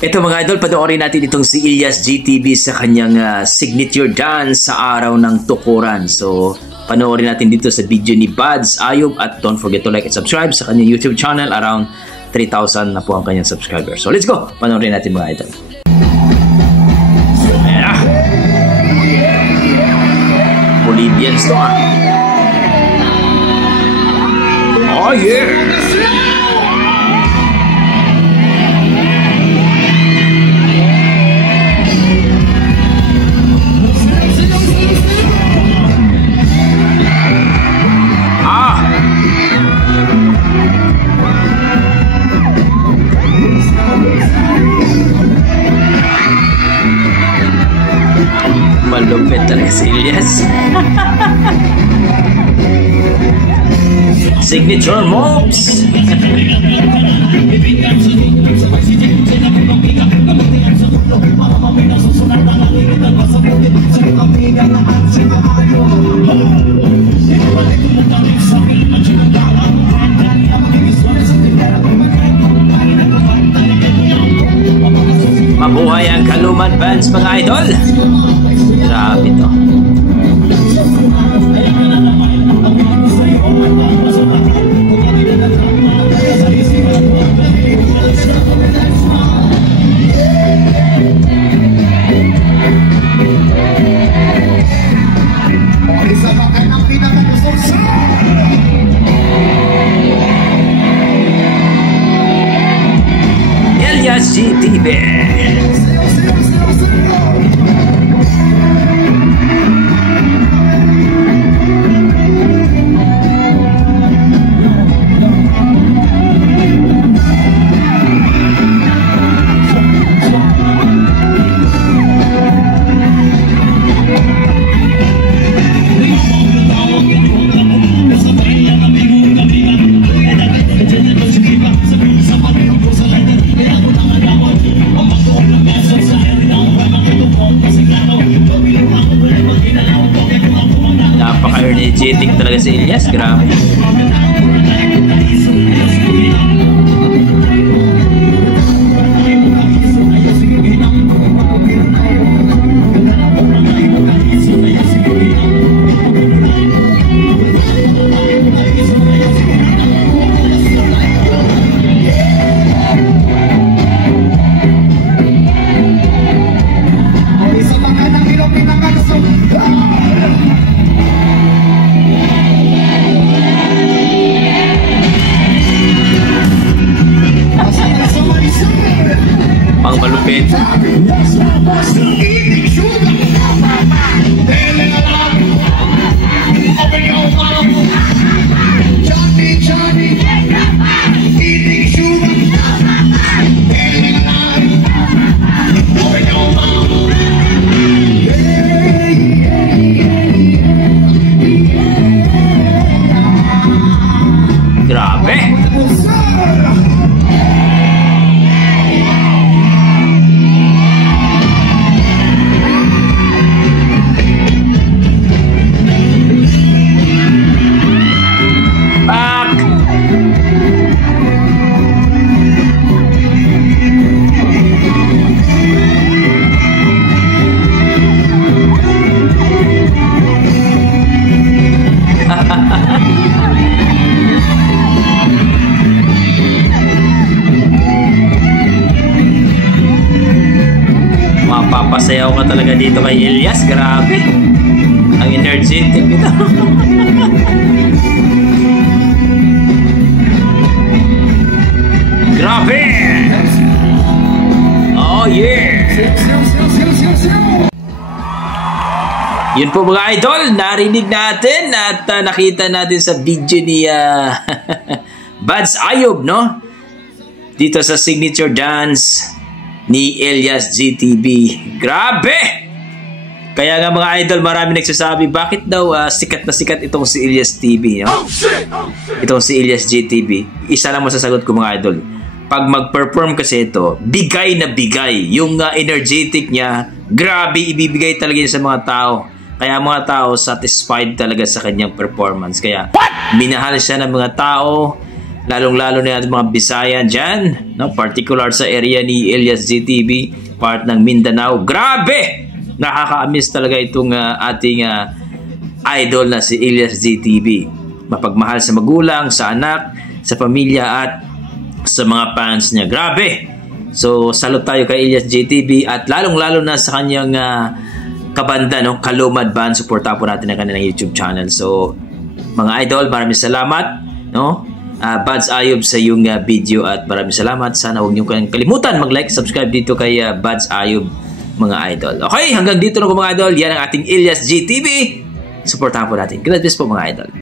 Ito mga idol, panoorin natin itong si Elias GTV sa kanyang signature dance sa araw ng tukuran. So, panoorin natin dito sa video ni Buds Ayob at don't forget to like and subscribe sa kanyang YouTube channel. Around 3,000 na po ang kanyang subscribers. So, let's go! Panoorin natin mga idol. Ayan. Bolivians to Oh yeah! Malupit talaga si Elias. Signature moves. Mabuhay ang Kaluman Bands mga idol. Grabe to. Elias GTV. Napaka-energetic talaga si Elias, grabe. Pang malupit. Grabe. Mapapasayaw ka talaga dito kay Elias, grabe. Ang energetic nito. Grabe! Oh yeah! Yun po mga idol, narinig natin at nakita natin sa video ni Buds Ayob, no? Dito sa signature dance ni Elias GTV. Grabe! Kaya nga mga idol, marami nagsasabi, bakit daw sikat na sikat itong si Elias TV, no? Itong si Elias GTV. Isa lang masasagot ko mga idol. Pag mag-perform kasi ito, bigay na bigay. Yung energetic niya, grabe ibibigay talaga niya sa mga tao. Kaya mga tao satisfied talaga sa kanyang performance. Kaya minahal siya ng mga tao. lalong-lalo na yung mga Bisaya dyan, no? Particular sa area ni Elias GTV, part ng Mindanao. Grabe! Nakaka-amiss talaga itong ating idol na si Elias GTV. Mapagmahal sa magulang, sa anak, sa pamilya at sa mga fans niya. Grabe! So, salute tayo kay Elias GTV at lalong-lalo na sa kanyang kabanda, no? Kalumad Band. Supportahan po natin ang kanilang YouTube channel. So, mga idol, maraming salamat, no? Buds Ayob sa iyong video at maraming salamat. Sana huwag niyo kalimutan mag-like, subscribe dito kay Buds Ayob, mga idol. Okay, hanggang dito na po mga idol. Yan ang ating Elias GTV. Supportahan po natin. God bless po mga idol.